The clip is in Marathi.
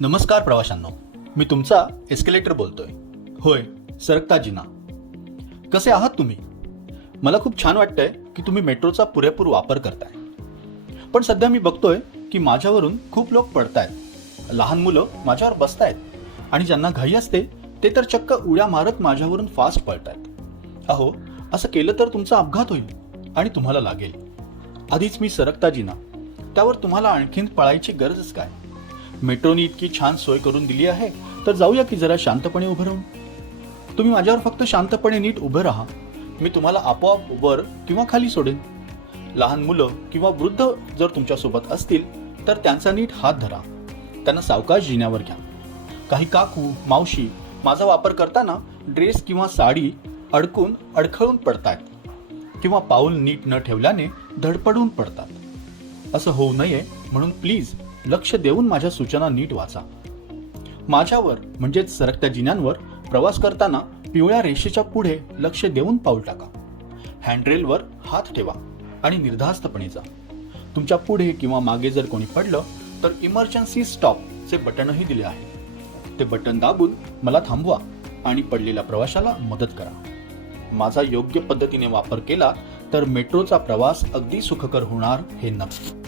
नमस्कार प्रवाशांनो मी तुमचा एस्केलेटर बोलतोय. होय सरकता जिना कसे आहात तुम्ही? मला खूप छान वाटतंय की तुम्ही मेट्रोचा पुरेपूर वापर करताय. पण सध्या मी बघतोय की माझ्यावरून खूप लोक पडतायत. लहान मुलं माझ्यावर बसतायत. आणि ज्यांना घाई असते ते तर चक्क उड्या मारत माझ्यावरून फास्ट पळतायत. अहो असं केलं तर तुमचा अपघात होईल आणि तुम्हाला लागेल. आधीच मी सरकता जिना त्यावर तुम्हाला आणखीन पळायची गरजच काय? मेट्रोनी इतकी छान सोय करून दिली आहे तर जाऊया की जरा शांतपणे उभं राहून. तुम्ही माझ्यावर फक्त शांतपणे नीट उभं राहा. मी तुम्हाला आपोआप वर किंवा खाली सोडेन. लहान मुलं किंवा वृद्ध जर तुमच्यासोबत असतील तर त्यांचा नीट हात धरा. त्यांना सावकाश जिन्यावर घ्या. काही काकू मावशी माझा वापर करताना ड्रेस किंवा साडी अडकून अडखळून पडतायत. किंवा पाऊल नीट न ठेवल्याने धडपडून पडतात. असं होऊ नये म्हणून प्लीज लक्ष देऊन माझ्या सूचना नीट वाचा. माझ्यावर म्हणजेच सरकत्या जिन्यांवर प्रवास करताना पिवळ्या रेषेच्या पुढे लक्ष देऊन पाऊल टाका. हँडरेलवर हात ठेवा आणि निर्धास्तपणे जा. तुमच्यापुढे किंवा मागे जर कोणी पडलं तर इमर्जन्सी स्टॉपचे बटनही दिले आहे. ते बटन दाबून मला थांबवा आणि पडलेल्या प्रवाशाला मदत करा. माझा योग्य पद्धतीने वापर केला तर मेट्रोचा प्रवास अगदी सुखकर होणार हे नक्की.